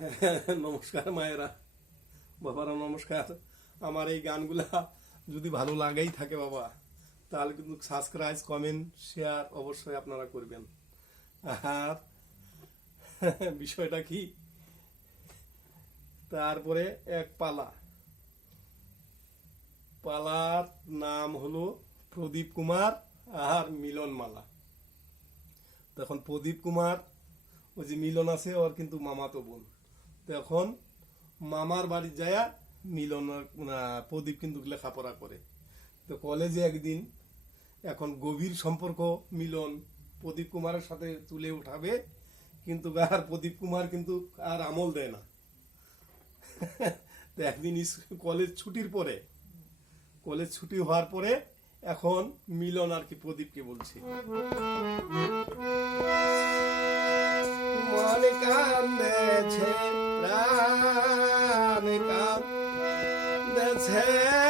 নমস্কার মায়েরা, বাবারা নমস্কার। আমার এই গানগুলা যদি ভালো লাগেই থাকে বাবা, তাহলে কিন্তু সাবস্ক্রাইব কমেন্ট শেয়ার অবশ্যই আপনারা করবেন। আর বিষয়টা কি? তারপরে এক পালা। পালার নাম হলো প্রদীপ কুমার আর মিলন মালা তখন প্রদীপ কুমার, ওই যে মিলন আছে, ওর কিন্তু মামাতো বোন। তখন মামার বাড়ি যায় মিলন প্রদীপ কিন্তু লেখাপড়া করে। তো কলেজে একদিন এখন গভীর সম্পর্ক মিলন, প্রদীপ কুমারের সাথে তুলে উঠাবে, কিন্তু আর প্রদীপ কুমার কিন্তু আর আমল দেয় না। তো একদিন কলেজ ছুটির পরে কলেজ ছুটি হওয়ার পরে এখন মিলন আর কি প্রদীপকে বলছে। মন কান্দেছে That's her.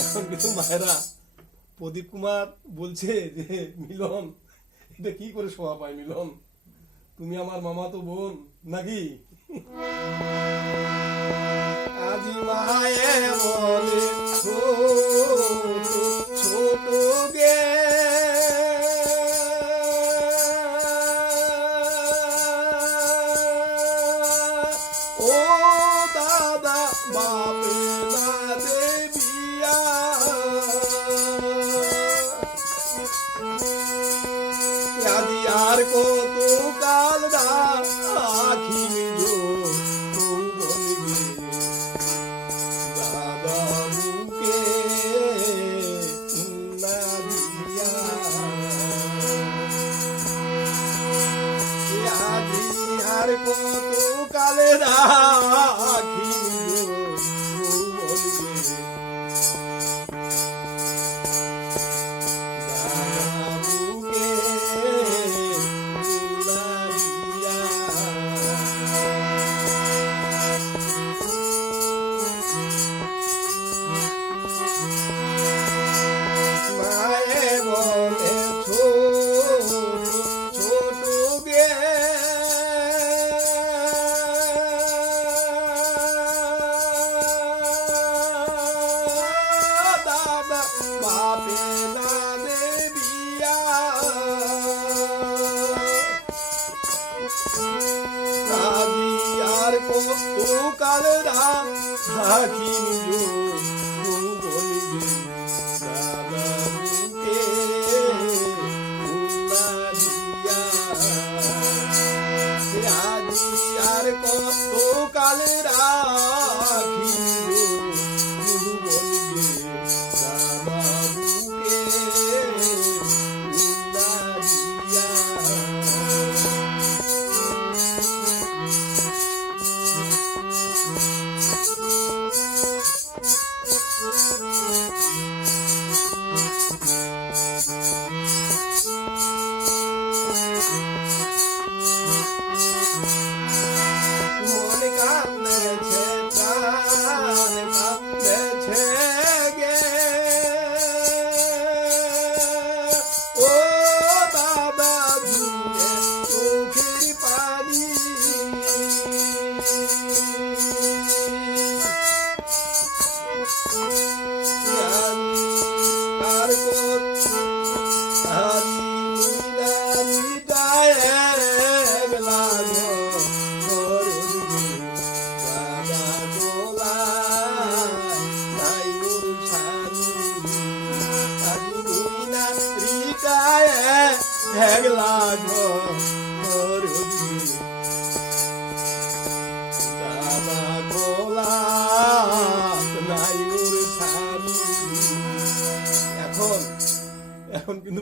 এখন কিন্তু মায়েরা, প্রদীপ কুমার বলছে যে, মিলন। এটা কি করে শোভা পায় মিলন। তুমি আমার মামা তো বোন, নাকি? আজি মায়ে ও দাদা বাপে না দেবিয়া আর কত কাল আখি আর কত কালে রাখি? দিয়া রাজি আর কত কাল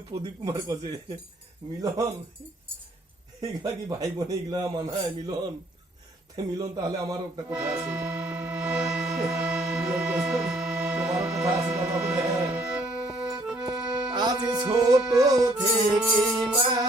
প্রদীপ কুমার কছে, মিলন এগুলা কি ভাই বোন এগুলা মানায় মিলন? মিলন তাহলে আমারও একটা কথা আছে। আজ ছোট থেকে মানছি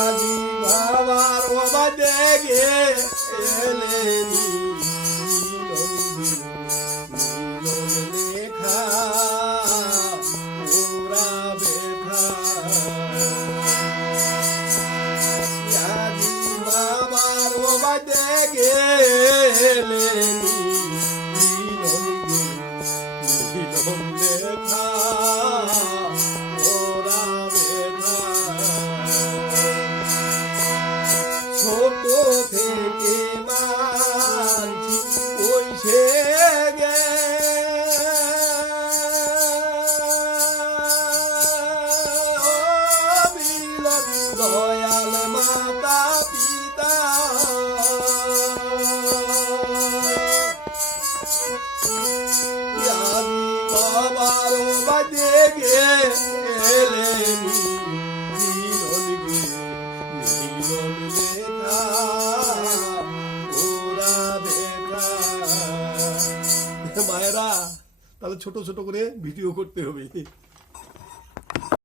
আজি বাবার বাবা দেখে এলেনি দেখে দয়াল মাতা পিতা। বাবার বাদে গে মিলন গে মিলন লেখা ওরা বেটা মায়েরা, তাহলে ছোট ছোট করে ভিডিও করতে হবে।